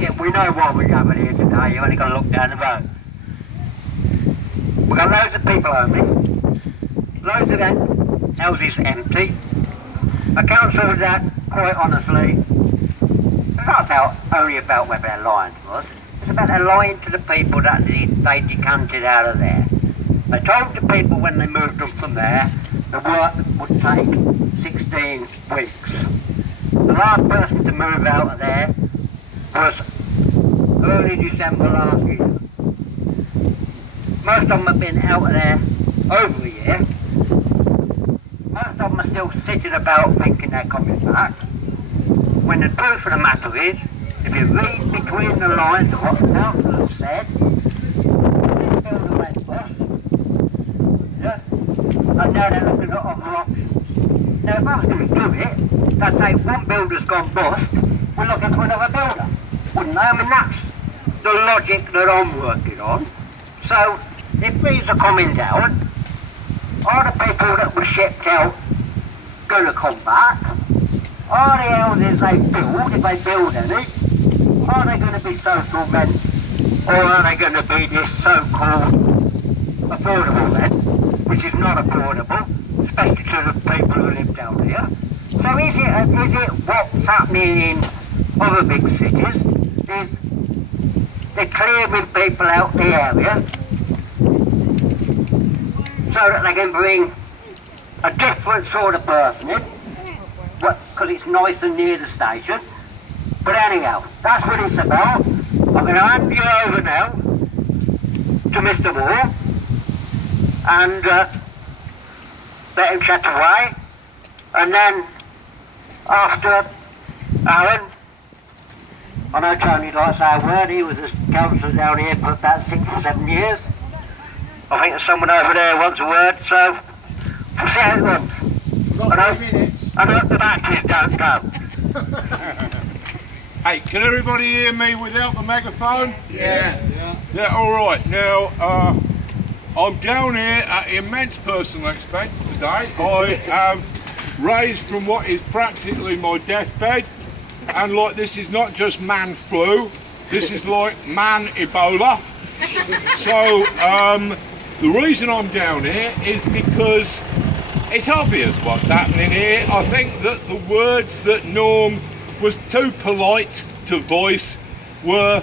take it we know why we're gathered here today. You've only got to look down the road. We've got loads of people homeless. Loads of their houses empty. The council was out, quite honestly, not only about whether they're lying to us, it's about they're lying to the people that they decanted out of there. They told the people when they moved them from there, the work would take 16 weeks. The last person to move out of there was early December last year. Most of them have been out of there over a year. Most of them are still sitting about thinking they're coming back. When the truth of the matter is, if you read between the lines of what the council has said, they build a red bus, yeah, and now they're looking at other options. Now if I was going to do it, they'd say if one builder's gone bust, we're looking for another builder, wouldn't they? I mean, that's the logic that I'm working on. So, if these are coming down, are the people that were shipped out going to come back? Are the houses they build, if they build any, are they going to be social rent, or are they going to be this so-called affordable rent, which is not affordable, especially to the people who live down here? So is it what's happening in other big cities? Is they're clearing people out the area so that they can bring a different sort of person in, because it's nice and near the station. But anyhow, that's what it's about. I'm going to hand you over now to Mr. Moore and let him chat away. And then after Alan, I know Tony likes our word, he was a councillor down here for about 6 or 7 years. I think there's someone over there who wants a word, so we'll see how it runs. I hope the batteries don't go. Hey, can everybody hear me without the megaphone? Yeah. Yeah, alright. Now, I'm down here at immense personal expense today. I have raised from what is practically my deathbed, and like this is not just man flu, this is like man Ebola. So, the reason I'm down here is because it's obvious what's happening here. I think that the words that Norm was too polite to voice were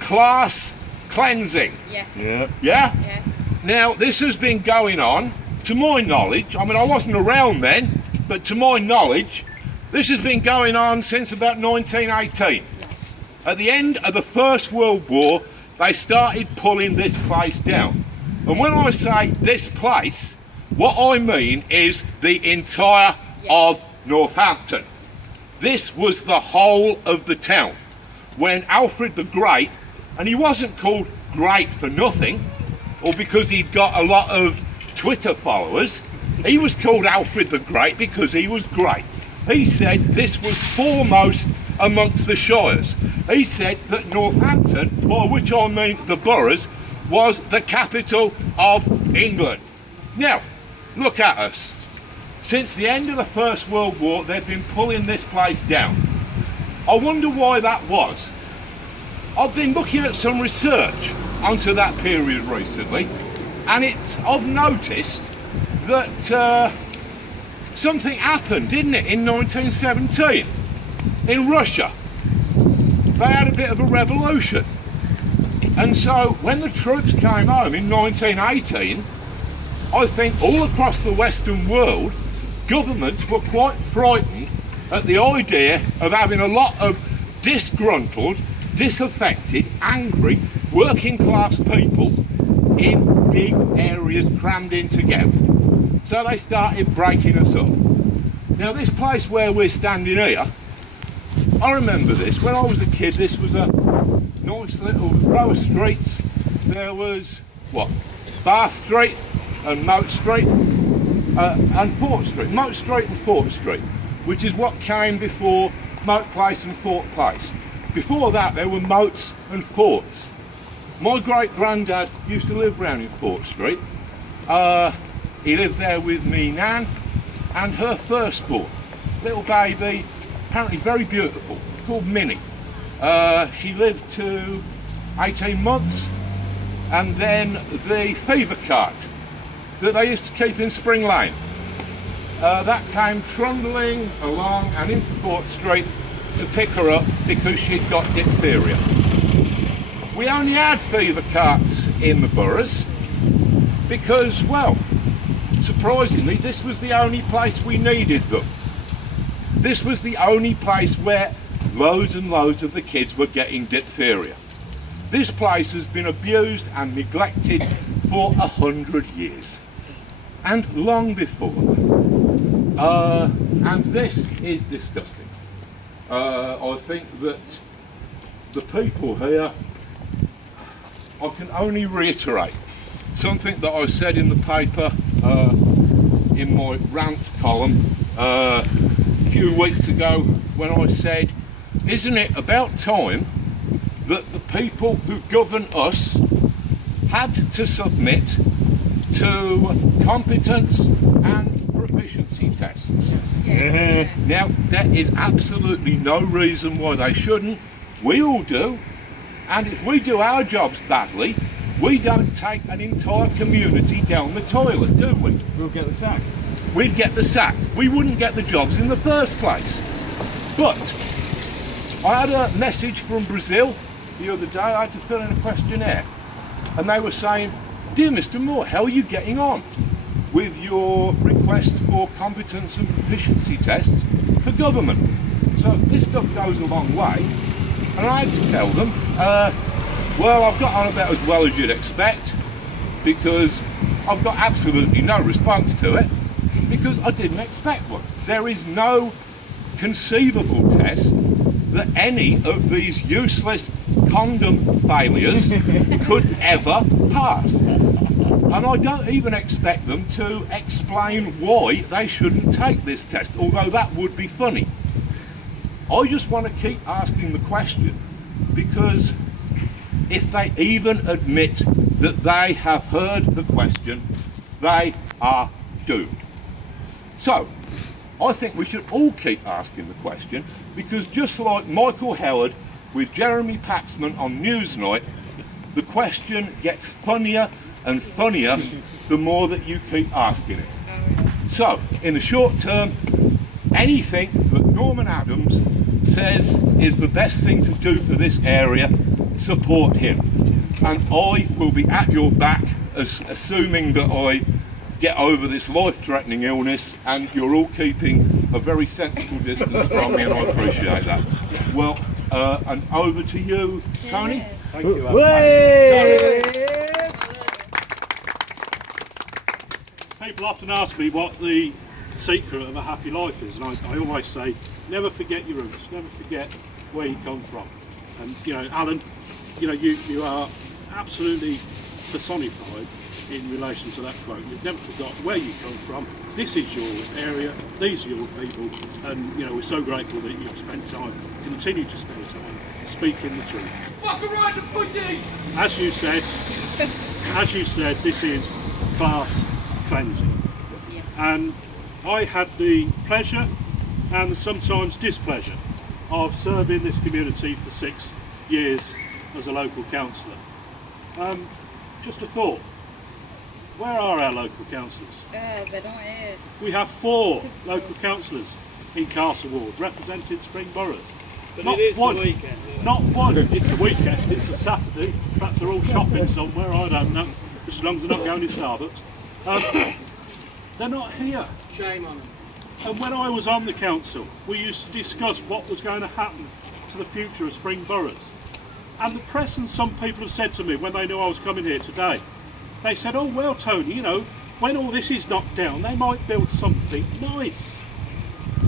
class cleansing. Yes. Yeah? Yes. Now, this has been going on, to my knowledge, I mean, I wasn't around then, but to my knowledge, this has been going on since about 1918. Yes. At the end of the First World War, they started pulling this place down. And when I say this place, what I mean is the entire of Northampton. This was the whole of the town. When Alfred the Great, and he wasn't called Great for nothing, or because he'd got a lot of Twitter followers, he was called Alfred the Great because he was great. He said this was foremost amongst the shires. He said that Northampton, by which I mean the boroughs, was the capital of England. Now, look at us. Since the end of the First World War, they've been pulling this place down. I wonder why that was. I've been looking at some research onto that period recently, and I've noticed that something happened, didn't it, in 1917 in Russia. They had a bit of a revolution. And so when the troops came home in 1918, I think all across the Western world, governments were quite frightened at the idea of having a lot of disgruntled, disaffected, angry, working class people in big areas crammed in together. So they started breaking us up. Now this place where we're standing here, I remember this. When I was a kid, this was a nice little row of streets. There was, Bath Street and Moat Street and Fort Street. Moat Street and Fort Street, which is what came before Moat Place and Fort Place. Before that, there were moats and forts. My great-granddad used to live round in Fort Street. He lived there with me nan and her firstborn, little baby, apparently very beautiful, called Minnie. She lived to 18 months, and then the fever cart that they used to keep in Spring Lane. That came trundling along and into Fort Street to pick her up because she'd got diphtheria. We only had fever carts in the boroughs because, well, surprisingly, this was the only place we needed them. This was the only place where loads and loads of the kids were getting diphtheria. This place has been abused and neglected for 100 years. And long before. And this is disgusting. I think that the people here, I can only reiterate something that I said in the paper in my rant column a few weeks ago when I said, isn't it about time that the people who govern us had to submit to competence and proficiency tests? Yes. Now, there is absolutely no reason why they shouldn't. We all do. And if we do our jobs badly, we don't take an entire community down the toilet, do we? We'll get the sack. We'd get the sack. We wouldn't get the jobs in the first place. But I had a message from Brazil the other day. I had to fill in a questionnaire. And they were saying, dear Mr. Moore, how are you getting on with your request for competence and proficiency tests for government? So this stuff goes a long way. And I had to tell them, well, I've got on about as well as you'd expect, because I've got absolutely no response to it, because I didn't expect one. There is no conceivable test that any of these useless condom failures could ever pass. And I don't even expect them to explain why they shouldn't take this test, although that would be funny. I just want to keep asking the question, because if they even admit that they have heard the question, they are doomed. So, I think we should all keep asking the question, because just like Michael Howard with Jeremy Paxman on Newsnight, the question gets funnier and funnier the more that you keep asking it. So, in the short term, anything that Norman Adams says is the best thing to do for this area, support him. And I will be at your back, assuming that I get over this life-threatening illness, and you're all keeping a very sensible distance from me, and I appreciate that. Well, and over to you, Tony. Thank you, Alan. People often ask me what the secret of a happy life is, and I always say, never forget your roots, never forget where you come from. And you know, Alan, you know, you are absolutely personified in relation to that quote. You've never forgotten where you come from. This is your area, these are your people, and you know, we're so grateful that you've spent time, continue to spend time speaking the truth. Fucking right, the pussy! As you said, this is class cleansing. And I had the pleasure and sometimes displeasure of serving this community for 6 years as a local councillor. Just a thought, where are our local councillors? They're not here. We have 4 local councillors in Castle Ward, represented Spring Boroughs. But Not it is one. the weekend. Not one. It's the weekend, it's a Saturday. Perhaps they're all shopping somewhere, I don't know. Just as long as they're not going to Starbucks. They're not here. Shame on them. And when I was on the council, we used to discuss what was going to happen to the future of Spring Boroughs. And the press and some people have said to me when they knew I was coming here today, they said, oh well Tony, you know, when all this is knocked down, they might build something nice.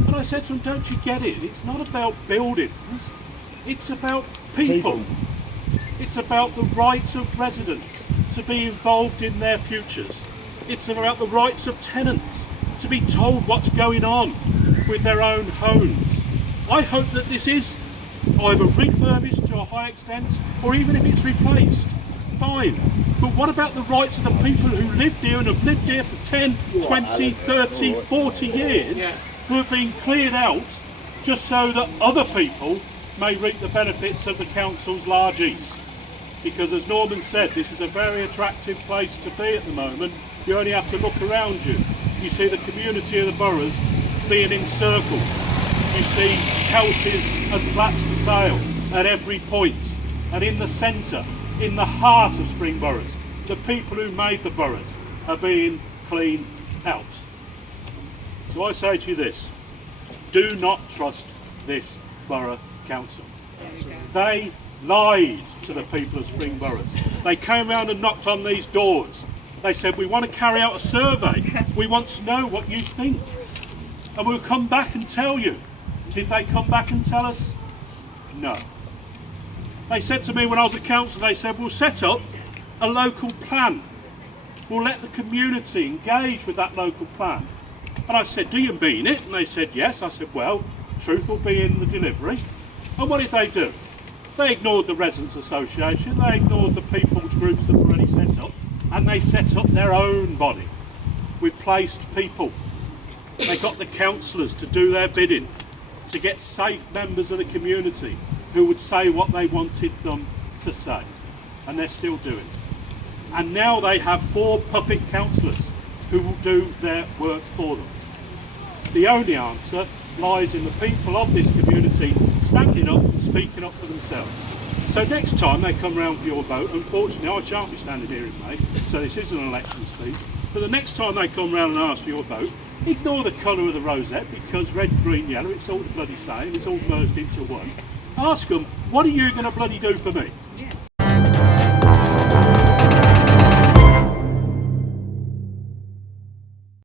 And I said to them, don't you get it? It's not about buildings, it's about people. It's about the rights of residents to be involved in their futures. It's about the rights of tenants to be told what's going on with their own homes. I hope that this is either refurbished to a high extent, or even if it's replaced, fine. But what about the rights of the people who lived here and have lived here for 10, 20, 30, 40 years, who have been cleared out just so that other people may reap the benefits of the council's largesse. Because as Norman said, this is a very attractive place to be at the moment. You only have to look around you. You see the community of the boroughs being encircled. You see houses and flats for sale at every point. And in the centre, in the heart of Spring Boroughs, the people who made the boroughs are being cleaned out. So I say to you this, do not trust this borough council. They lied to the people of Spring Boroughs. They came round and knocked on these doors. They said, we want to carry out a survey. We want to know what you think. And we'll come back and tell you. Did they come back and tell us? No. They said to me when I was at council, they said, we'll set up a local plan. We'll let the community engage with that local plan. And I said, do you mean it? And they said, yes. I said, well, truth will be in the delivery. And what did they do? They ignored the Residents Association, they ignored the people's groups that were already set up, and they set up their own body. We placed people. They got the councillors to do their bidding, to get safe members of the community who would say what they wanted them to say. And they're still doing it. And now they have 4 puppet councillors who will do their work for them. The only answer lies in the people of this community standing up and speaking up for themselves. So next time they come round for your vote, unfortunately I shan't be standing here in May, so this isn't an election speech, but the next time they come round and ask for your vote, ignore the colour of the rosette, because red, green, yellow, it's all the bloody same, it's all merged into one. Ask them, what are you going to bloody do for me?